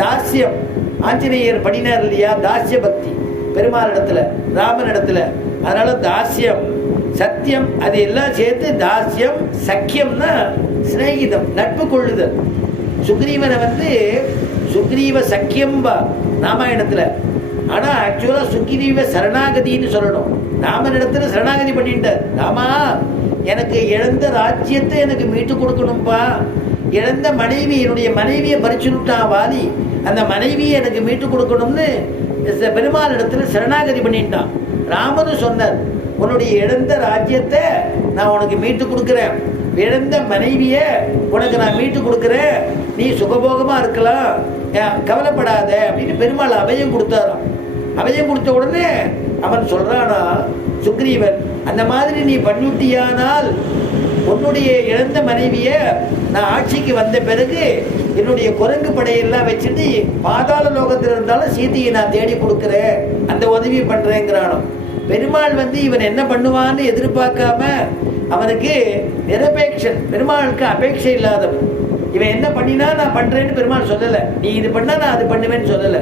தாஸ்யம் ஆஞ்சநேயர் பண்ணினார் இல்லையா? தாசிய பக்தி. பெருமாள் இடத்துல ராமன் இடத்துல. அதனால தாஸ்யம் சத்தியம் அது எல்லாம் சேர்த்து தாஸ்யம் சக்கியம்னா சிநேகிதம் நட்பு கொள்ளுதல். சுக்ரீவனை வந்து சுக்ரீவ சக்கியம்பா ராமாயணத்தில். ஆனால் ஆக்சுவலாக சுக்ரீவ சரணாகதின்னு சொல்லணும். ராமன் இடத்துல சரணாகதி பண்ணிட்டார். ராமா எனக்கு இழந்த ராஜ்யத்தை எனக்கு மீட்டு கொடுக்கணும்ப்பா இழந்த மனைவி என்னுடைய மனைவியை பறிச்சுட்டான் வாதி அந்த மனைவியை எனக்கு மீட்டு கொடுக்கணும்னு பெருமாள் இடத்துல சரணாகதி பண்ணிட்டான். ராமனு சொன்னார் உன்னுடைய இழந்த ராஜ்யத்தை நான் உனக்கு மீட்டு கொடுக்குறேன். இழந்த மனைவியை உனக்கு நான் மீட்டு கொடுக்குறேன். நீ சுகபோகமாக இருக்கலாம். ஏன் கவலைப்படாத அப்படின்னு பெருமாள் அபயம் கொடுத்தாராம். அபயம் கொடுத்த உடனே அவன் சொல்கிறானா சுக்ரீவன் அந்த மாதிரி நீ பண்ணிவிட்டியானால் உன்னுடைய இழந்த மனைவிய நான் ஆட்சிக்கு வந்த பிறகு என்னுடைய குரங்கு படையெல்லாம் வச்சுட்டு பாதாள லோகத்தில் இருந்தாலும் சீதையை நான் தேடி கொடுக்குறேன். அந்த உதவி பண்றேங்கிறானோ. பெருமாள் வந்து இவன் என்ன பண்ணுவான்னு எதிர்பார்க்காம அவனுக்கு நிரபேக்ஷன் பெருமாளுக்கு அபேட்சை இல்லாதவன். இவன் என்ன பண்ணினா நான் பண்றேன்னு பெருமாள் சொல்லலை. நீ இது பண்ணா நான் அது பண்ணுவேன்னு சொல்லலை.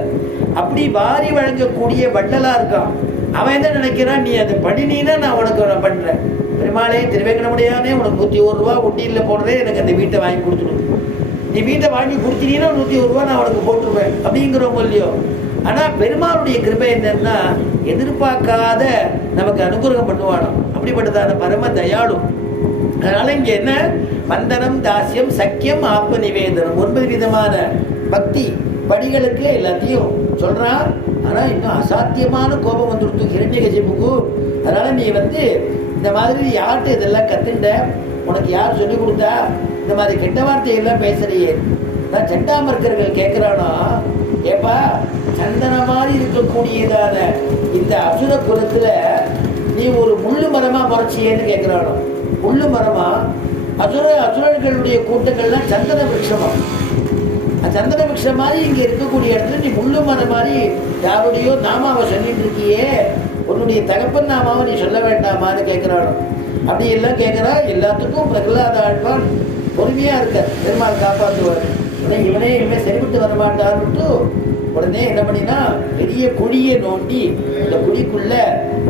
அப்படி வாரி வழங்கக்கூடிய வள்ளலா இருக்கான். அவன் என்ன நினைக்கிறான் நீ அதை பண்ணினா நான் உனக்கு நான் பண்றேன். பெருமாளே திருவேங்கடமுடையானே உனக்கு நூற்றி ஒரு ரூபா ஒட்டியில் போடுறதே எனக்கு அந்த வீட்டை வாங்கி கொடுத்துடும் நீ வீட்டை வாங்கி கொடுத்தீங்கன்னா நூற்றி ஒரு ரூபா நான் உனக்கு போட்டுருவேன். அப்படிங்கிறவங்க இல்லையோ? ஆனால் பெருமாளுடைய கிருபை என்னன்னா எதிர்பார்க்காத நமக்கு அனுகிரகம் பண்ணுவானோ அப்படிப்பட்டதான பரம தயாளு. அதனால இங்க என்ன? வந்தனம் தாசியம் சக்கியம் ஆத்ம நிவேதனம் ஒன்பது விதமான பக்தி படிகளுக்கு எல்லாத்தையும் சொல்றான். ஆனால் இன்னும் அசாத்தியமான கோபம் வந்துடுத்து. ஹிரண்யகசிபுக்கு. அதனால நீ வந்து இந்த மாதிரி யார்கிட்ட இதெல்லாம் கத்துண்ட உனக்கு யார் சொல்லி கொடுத்தா? இந்த மாதிரி கெட்ட வார்த்தையெல்லாம் பேசுறியே. நான் செண்டாமர்க்கர்கள் கேட்கிறானா ஏப்பா சந்தன மாதிரி இருக்கக்கூடியதான இந்த அசுர குலத்துல நீ ஒரு முள்ளு மரமா முறைச்சியேன்னு கேட்கிறானோ முள்ளு மரமா? அசுர அசுரர்களுடைய கூட்டங்கள்லாம் சந்தன விரட்சமா? சந்தன விரட்சம் மாதிரி இங்க இருக்கக்கூடிய இடத்துல நீ முள்ளு மரம் மாதிரி யாருடையோ நாமாவை சொல்லிட்டு இருக்கியே. உன்னுடைய தகப்பன் நாமாவை நீ சொல்ல வேண்டாமான்னு கேட்கிறானோ அப்படி எல்லாம் கேட்குறா எல்லாத்துக்கும் பிரகலாத ஆழ்வான் பொறுமையாக இருக்க பெருமாள் காப்பாற்றுவார். உடனே இவனே இனிமே சரிவிட்டு வரமாட்டான்னுட்டு உடனே என்ன பண்ணினா பெரிய குழியை நோண்டி அந்த குழிக்குள்ள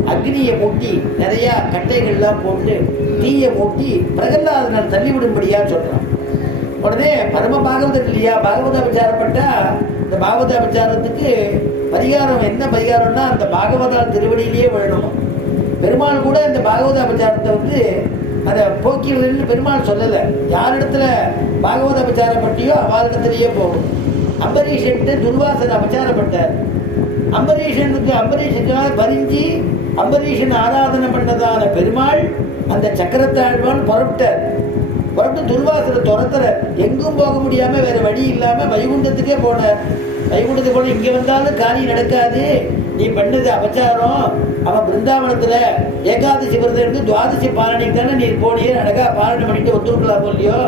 அக்னியை மூட்டி நிறையா கட்டைகள்லாம் போட்டு தீயை மூட்டி பிரகலாதனர் தள்ளிவிடும்படியா சொல்கிறான் உடனே பரம பாகவதம் இல்லையா? பாகவத விசாரப்பட்டா இந்த பாகவத விசாரத்துக்கு பரிகாரம் என்ன பரிகாரம்னா அந்த பாகவதால் திருவடியிலேயே விழணும். பெருமாள் கூட இந்த பாகவத அபச்சாரத்தை வந்து அதை போக்கிவிடுன்னு பெருமாள் சொல்லலை. யாரிடத்துல பாகவத அபச்சாரம் பட்டியோ அவளிடத்திலேயே போகும். அம்பரீஷன்ட்டு துர்வாசன் அபச்சாரப்பட்டார் அம்பரீஷனுக்கு அம்பரீஷனுக்காக பரிஞ்சு அம்பரீஷன் ஆராதனை பண்ணதான பெருமாள் அந்த சக்கரத்தாழ்வான் புறப்பட்டார். புறப்பட்டு துர்வாசனை துரத்துற எங்கும் போக முடியாமல் வேறு வழி இல்லாமல் வைகுண்டத்துக்கே போனார். கை கொடுத்து போல இங்கே வந்தாலும் காரியம் நடக்காது. நீ பண்ணது அபச்சாரம். அவன் பிருந்தாவனத்தில் ஏகாதசி விரதம் இருந்து துவாதசி பாலனைக்கு தானே நீ போனியே. நடக்கா பாலனை பண்ணிட்டு ஒத்துருக்கலாம் இல்லையோ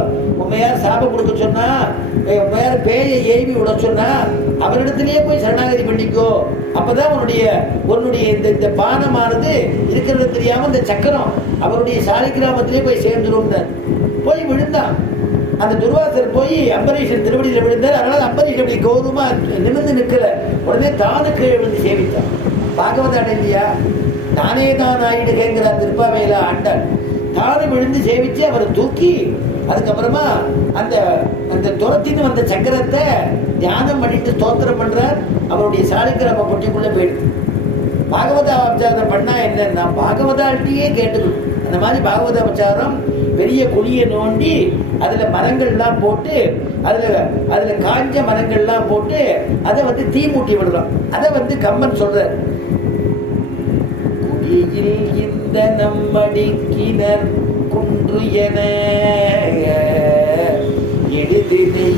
உண்மையார் சாபம் கொடுக்க சொன்னா உண்மையார் பேயை ஏவி விட சொன்னா அவரிடத்திலேயே போய் சரணாகதி பண்ணிக்கோ. அப்பதான் உன்னுடைய உன்னுடைய இந்த இந்த பானமானது இருக்கிறது தெரியாம இந்த சக்கரம் அவருடைய சாலை கிராமத்திலே போய் சேர்ந்துடும் போய் விழுந்தான். அந்த துர்வாசர் போய் அம்பரீஷன் திருவடியில் விழுந்தார். அதனால் அம்பரீஷன் அப்படி கௌரவமாக நிமிர்ந்து நிற்கல. உடனே தானு கீழே விழுந்து சேவித்தான் பாகவத அடைந்தியா தானே தான் ஆயிடுகிற திருப்பாவையில் ஆண்டாள். தானு விழுந்து சேமித்து அவரை தூக்கி அதுக்கப்புறமா அந்த அந்த துரத்தின்னு வந்த சக்கரத்தை தியானம் பண்ணிட்டு ஸ்தோத்திரம் பண்ணுறார் அவருடைய சாலிக்கிராம பொட்டிக்குள்ளே போயிடுது. பாகவத அபச்சாரம் பண்ணால் என்னன்னா பாகவதாட்டியே கேட்டுக்கணும். அந்த மாதிரி பாகவத அபச்சாரம் பெரிய குழியை நோண்டி அதுல மரங்கள்லாம் போட்டு அதுல அதுல காஞ்ச மரங்கள்லாம் போட்டு அதை வந்து தீ மூட்டி விடுறோம். அதை வந்து கம்மன் சொல்ற குடியில் இந்த நம்மடிக்கினர் குன்று என எடுதினை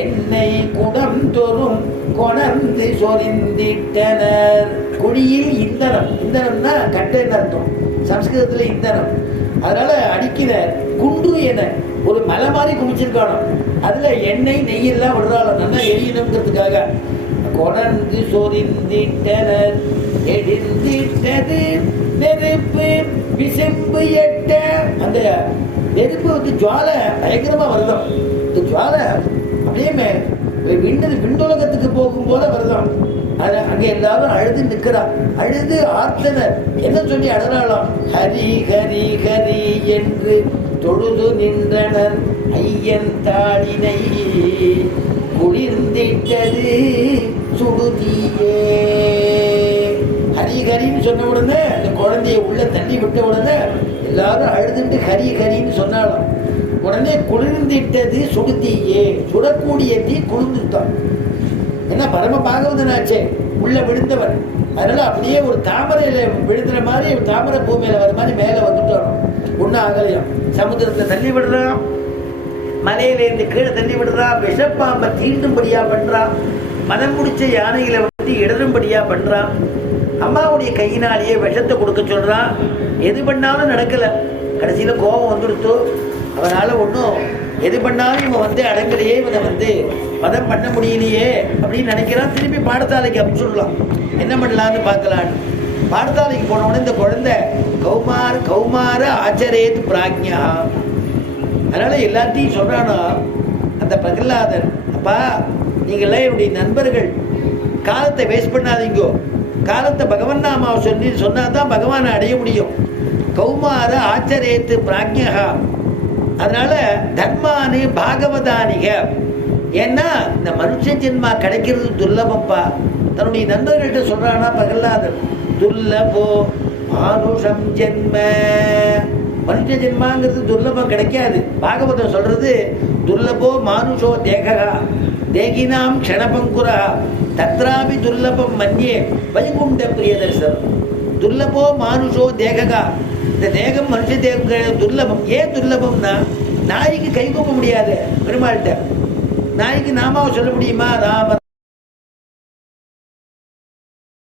எண்ணெய் குடம் தோறும் கொணர்ந்து சொரிந்திட்டனர். குழியில் இந்தனம். இந்தனம்னா கட்டைன்னு அர்த்தம்? சம்ஸ்கிருதத்துல இந்தனம். அதனால அடிக்கிற குண்டு என ஒரு மலை மாதிரி குமிச்சிருக்கானோ அதுல எண்ணெய் நெய் எல்லாம் நல்லா எரியணுங்கிறதுக்காக. கொடந்து சொரிந்திட்டனர் எடிந்திட்டது நெருப்பு விசம்பு எட்ட. அந்த நெருப்பு வந்து ஜுவாலை பயங்கரமா வருதான் இந்த ஜுவாலை அப்படியே மே- விண்டு போகும் போகும்போது வருதான் அங்கே எல்லாரும் அழுது நிக்கிறா அழுது ஆர்த்தனர் என்ன சொல்லி அழறாளாம் ஹரி ஹரி ஹரி என்று தொழுது நின்றனர் ஐயன் தாளினை. குளிர்ந்திட்டது சுடுதியே. ஹரி ஹரின்னு சொன்ன உடனே அந்த குழந்தைய உள்ள தள்ளி விட்ட உடனே எல்லாரும் அழுதுட்டு ஹரி ஹரின்னு சொன்னாலும் உடனே குளிர்ந்திட்டது சுடுதியே. சுடக்கூடிய தீ குளிர்ந்துட்டான். ஏன்னா பரம பாகவதனாச்சே உள்ள விழுந்தவன். அதனால அப்படியே ஒரு தாமரையில விழுந்துற மாதிரி ஒரு தாமரை பூமியில் வர மாதிரி மேலே வந்துட்டு வரும். ஒன்றும் ஆகலையும் சமுத்திரத்தில் தள்ளி விடுறான். மலையிலேருந்து கீழே தள்ளி விடுறான். விஷப்பாம்பை தீண்டும்படியா பண்றான். மதம் முடிச்ச யானைகளை வந்து இடரும்படியா பண்றான். அம்மாவுடைய கையினாலேயே விஷத்தை கொடுக்க சொல்றான். எது பண்ணாலும் நடக்கல. கடைசியில் கோபம் வந்துடுத்து. அவனால் ஒன்றும் எது பண்ணாலும் இவன் வந்து அடங்கலையே இவனை வந்து மதம் பண்ண முடியலையே அப்படின்னு நினைக்கிறான். திரும்பி பாடசாலைக்கு சொல்லலாம். என்ன பண்ணலாம்னு பார்க்கலான்னு பாடசாலைக்கு போனவுடனே இந்த குழந்தை கௌமார் கௌமார ஆச்சரேத் பிராக்ஞா அதனால எல்லாத்தையும் சொல்றானா அந்த பிரகலாதன் அப்பா நீங்கள்லாம் என்னுடைய நண்பர்கள். காலத்தை வேஸ்ட் பண்ணாதீங்கோ. காலத்தை பகவன் நாமாவை சொல்லி சொன்னால் தான் பகவானை அடைய முடியும். கௌமார ஆச்சரேத்து பிராக்ஞகா அதனால தர்மானு பாகவதானிக. ஏன்னா இந்த மனுஷ ஜென்மா கிடைக்கிறது துர்லபப்பா. தன்னுடைய நண்பர்கள்ட்ட சொல்றானா பிரகலாதன் துர்லபோ மானுஷம் ஜென்ம. மனுஷ ஜென்மாங்கிறது துர்லபம் கிடைக்காது. பாகவதம் சொல்றது துர்லபோ மானுஷோ தேகா தேகினாம் க்ஷணபங்குரா. தத்ராபி துர்லபம் மன்யே. வைகுண்ட பிரியதர்சனம். துர்லபோ மானுஷோ தேககா? இந்த தேகம் மனுஷ தேகம் துர்லபம். ஏன் துர்லபம்னா நாய்க்கு கை கூப்ப முடியாது பெருமாள்கிட்ட. நாய்க்கு நாமாவை சொல்ல முடியுமா? ராம